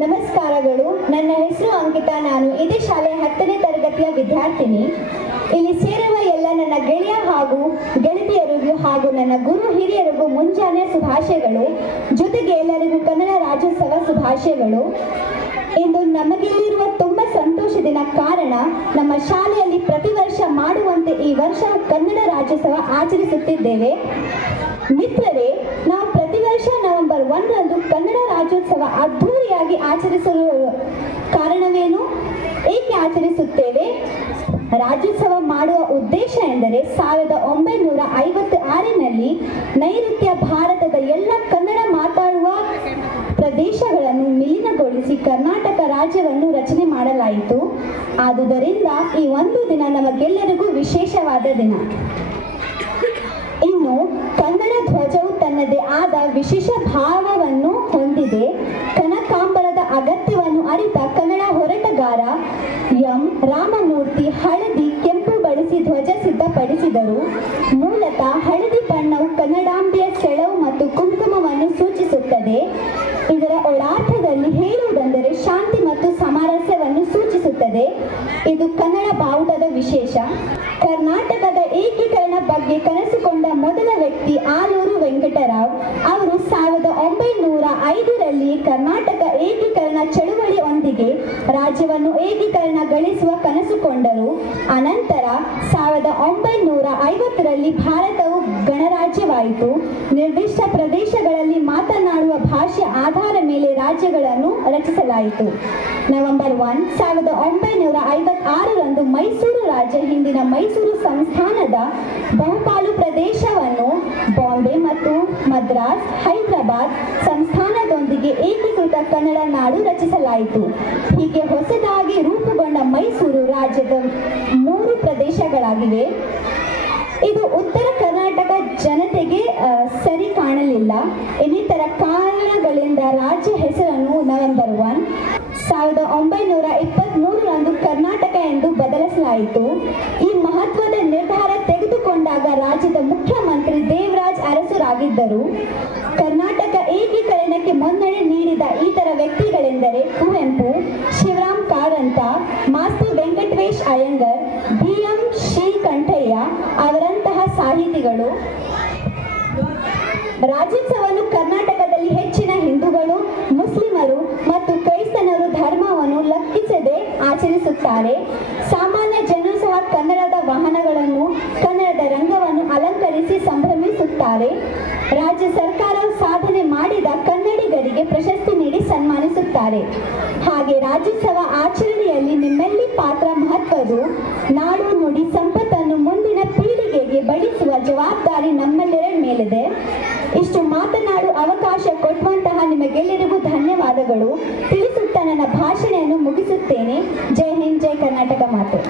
ನಮಸ್ಕಾರಗಳು. ನನ್ನ ಹೆಸರು ಅಂಕಿತಾ. ನಾನು ಇದೇ ಶಾಲೆಯ 10ನೇ ತರಗತಿಯ ವಿದ್ಯಾರ್ಥಿನಿ. ಇಲ್ಲಿ ಸೇರುವ ಎಲ್ಲ ನನ್ನ ಗೆಳೆಯ ಹಾಗೂ ಗೆಳತಿಯರಿಗೂ ಹಾಗೂ ನನ್ನ ಗುರು ಹಿರಿಯರಿಗೂ ಮುಂಜಾನೆ ಶುಭಾಶಯಗಳು. ಜೊತೆಗೆ ಎಲ್ಲರಿಗೂ ಕನ್ನಡ ರಾಜ್ಯೋತ್ಸವ ಶುಭಾಶಯಗಳು. ಇಂದು ನಮಗಿಲ್ಲಿರುವ ತುಂಬ ಸಂತೋಷದಿನ ಕಾರಣ ನಮ್ಮ ಶಾಲೆಯಲ್ಲಿ ಪ್ರತಿ ವರ್ಷ ಮಾಡುವಂತೆ ಈ ವರ್ಷ ಕನ್ನಡ ರಾಜ್ಯೋತ್ಸವ ಆಚರಿಸುತ್ತಿದ್ದೇವೆ. ಮಿತ್ರರೇ, ನಾವು ಪ್ರತಿ ವರ್ಷ ನವೆಂಬರ್ 1ರಂದು ಕನ್ನಡ ರಾಜ್ಯೋತ್ಸವ ಅದ್ಧೂರಿಯಾಗಿ ಆಚರಿಸಲು ಕಾರಣವೇನು? ಏಕೆ ಆಚರಿಸುತ್ತೇವೆ? ರಾಜ್ಯೋತ್ಸವ ಮಾಡುವ ಉದ್ದೇಶ ಎಂದರೆ 1956ರಲ್ಲಿ ನೈಋತ್ಯ ಭಾರತದ ಎಲ್ಲ ಕನ್ನಡ ಮಾತಾಡುವ ಪ್ರದೇಶಗಳನ್ನು ವಿಲೀನಗೊಳಿಸಿ ಕರ್ನಾಟಕ ರಾಜ್ಯವನ್ನು ರಚನೆ ಮಾಡಲಾಯಿತು. ಆದುದರಿಂದ ಈ ಒಂದು ದಿನ ನಮಗೆಲ್ಲರಿಗೂ ವಿಶೇಷವಾದ ದಿನ. ಇನ್ನು ಕನ್ನಡ ಧ್ವಜವು ತನ್ನದೇ ಆದ ವಿಶೇಷ ಭಾವವನ್ನು ಹೊಂದಿದೆ. ಕನಕಾಂಬರದ ಅಗತ್ಯವನ್ನು ಅರಿತ ಕನ್ನಡ ಹೋರಾಟಗಾರ ಎಂ ರಾಮಮೂರ್ತಿ ಹಳದಿ ಕೆಂಪು ಬಳಸಿ ಧ್ವಜ ಸಿದ್ಧಪಡಿಸಿದರು. ಮೂಲತಃ ಹಳದಿ ಬಣ್ಣವು ಕನ್ನಡಾಂಬೆಯ ಸೆಳವು ಮತ್ತು ಕುಂಕುಮವನ್ನು ಸೂಚಿಸುತ್ತದೆ. ಇದರ ಒಳಾರ್ಥದಲ್ಲಿ ಹೇಳುವುದೆಂದರೆ ಶಾಂತಿ ಮತ್ತು ಸಾಮರಸ್ಯವನ್ನು ಸೂಚಿಸುತ್ತದೆ. ಇದು ಕನ್ನಡ ಬಾವುಟದ ವಿಶೇಷ. ಕರ್ನಾಟಕದ ಏಕೀಕರಣ ಬಗ್ಗೆ ಕನಸುಕೊಂಡ ಮೊದಲ ವ್ಯಕ್ತಿ ಆಲೂರು ವೆಂಕಟರಾವ್. ಅವರು 1905ರಲ್ಲಿ ಕರ್ನಾಟಕ ಏಕೀಕರಣ ಚಳುವಳಿಯೊಂದಿಗೆ ರಾಜ್ಯವನ್ನು ಏಕೀಕರಣಗೊಳಿಸುವ ಕನಸುಕೊಂಡರು. ಅನಂತರ 1950ರಲ್ಲಿ ಭಾರತವು ಗಣರಾಜ್ಯವಾಯಿತು. ನಿರ್ದಿಷ್ಟ ಪ್ರದೇಶಗಳಲ್ಲಿ ಮಾತನಾಡುವ ಭಾಷೆ ಆಧಾರ ಮೇಲೆ ರಾಜ್ಯಗಳನ್ನು ರಚಿಸಲಾಯಿತು. ನವೆಂಬರ್ 1, 1956ರಂದು ಮೈಸೂರು ರಾಜ್ಯ ಹಿಂದಿನ ಮೈಸೂರು ಸಂಸ್ಥಾನದ ಬಹುಪಾಲು ಪ್ರದೇಶವನ್ನು ಬಾಂಬೆ ಮತ್ತು ಮದ್ರಾಸ್, ಹೈದರಾಬಾದ್ ಸಂಸ್ಥಾನದೊಂದಿಗೆ ಏಕೀಕೃತ ಕನ್ನಡ ನಾಡು ರಚಿಸಲಾಯಿತು. ಹೀಗೆ ಹೊಸದಾಗಿ ರೂಪುಗೊಂಡ ಮೈಸೂರು ರಾಜ್ಯದ 3 ಪ್ರದೇಶಗಳಾಗಿವೆ. ಇದು ಉತ್ತರ ಕರ್ನಾಟಕ ಜನತೆಗೆ ಸರಿ ಕಾಣಲಿಲ್ಲ. ಇನ್ನಿತರ ಕಾರಣಗಳಿಂದ ರಾಜ್ಯ ಹೆಸರನ್ನು ನವೆಂಬರ್ 1, 1923ರಂದು ಕರ್ನಾಟಕ ಎಂದು ಬದಲಿಸಲಾಯಿತು. ಈ ಮಹತ್ವದ ನಿರ್ಧಾರ ತೆಗೆದುಕೊಂಡಾಗ ರಾಜ್ಯದ ಮುಖ್ಯಮಂತ್ರಿ ದೇವರಾಜ ಅರಸುರಾಗಿದ್ದರು. ಕರ್ನಾಟಕ ಏಕೀಕರಣಕ್ಕೆ ಮುನ್ನಡೆ ನೀಡಿದ ಇತರ ವ್ಯಕ್ತಿಗಳೆಂದರೆ ಕುವೆಂಪು, ಶಿವರಾಮ್ ಕಾರಂತ, ಮಾಸ್ತಿ ವೆಂಕಟೇಶ್ ಅಯ್ಯಂಗರ್, BM ಶ್ರೀಕಂಠಯ್ಯ ಅವರಂತಹ ಸಾಹಿತಿಗಳು. ರಾಜ್ಯೋತ್ಸವವನ್ನು ಕರ್ನಾಟಕದಲ್ಲಿ ಹೆಚ್ಚಿನ ಹಿಂದೂಗಳು, ಮುಸ್ಲಿಮರು ಮತ್ತು ಕ್ರೈಸ್ತನರು ಧರ್ಮವನ್ನು ಲೆಕ್ಕಿಸದೆ ಆಚರಿಸುತ್ತಾರೆ. ಸಾಮಾನ್ಯ ಜನರು ಸಹ ಕನ್ನಡದ ವಾಹನಗಳನ್ನು, ಕನ್ನಡದ ರಂಗವನ್ನು ಅಲಂಕರಿಸಿ ಸಂಭ್ರಮಿಸುತ್ತಾರೆ. ರಾಜ್ಯ ಸರ್ಕಾರವು ಸಾಧನೆ ಮಾಡಿದ ಕನ್ನಡಿಗರಿಗೆ ಪ್ರಶಸ್ತಿ ನೀಡಿ ಸನ್ಮಾನಿಸುತ್ತಾರೆ. ಹಾಗೆ ರಾಜ್ಯೋತ್ಸವ ಆಚರಣೆಯಲ್ಲಿ ನಿಮ್ಮೆಲ್ಲಿ ಪಾತ್ರ ಮಹತ್ವದ್ದು. ನಾಡು ನುಡಿ ಸಂಪತ್ತನ್ನು ಮುಂದಿನ ಪೀಳಿಗೆಗೆ ಬಳಸುವ ಜವಾಬ್ದಾರಿ ನಮ್ಮೆಲ್ಲರ ಮೇಲಿದೆ. ಇಷ್ಟು ಮಾತನಾಡುವ ಅವಕಾಶ ಕೊಟ್ಟಂತಹ ನಿಮಗೆಲ್ಲರಿಗೂ ಧನ್ಯವಾದಗಳು ತಿಳಿಸುತ್ತಾ ನನ್ನ ಭಾಷಣೆಯನ್ನು ಮುಗಿಸುತ್ತೇನೆ. ಜೈ ಹಿಂದ್, ಜೈ ಕರ್ನಾಟಕ ಮಾತೆ.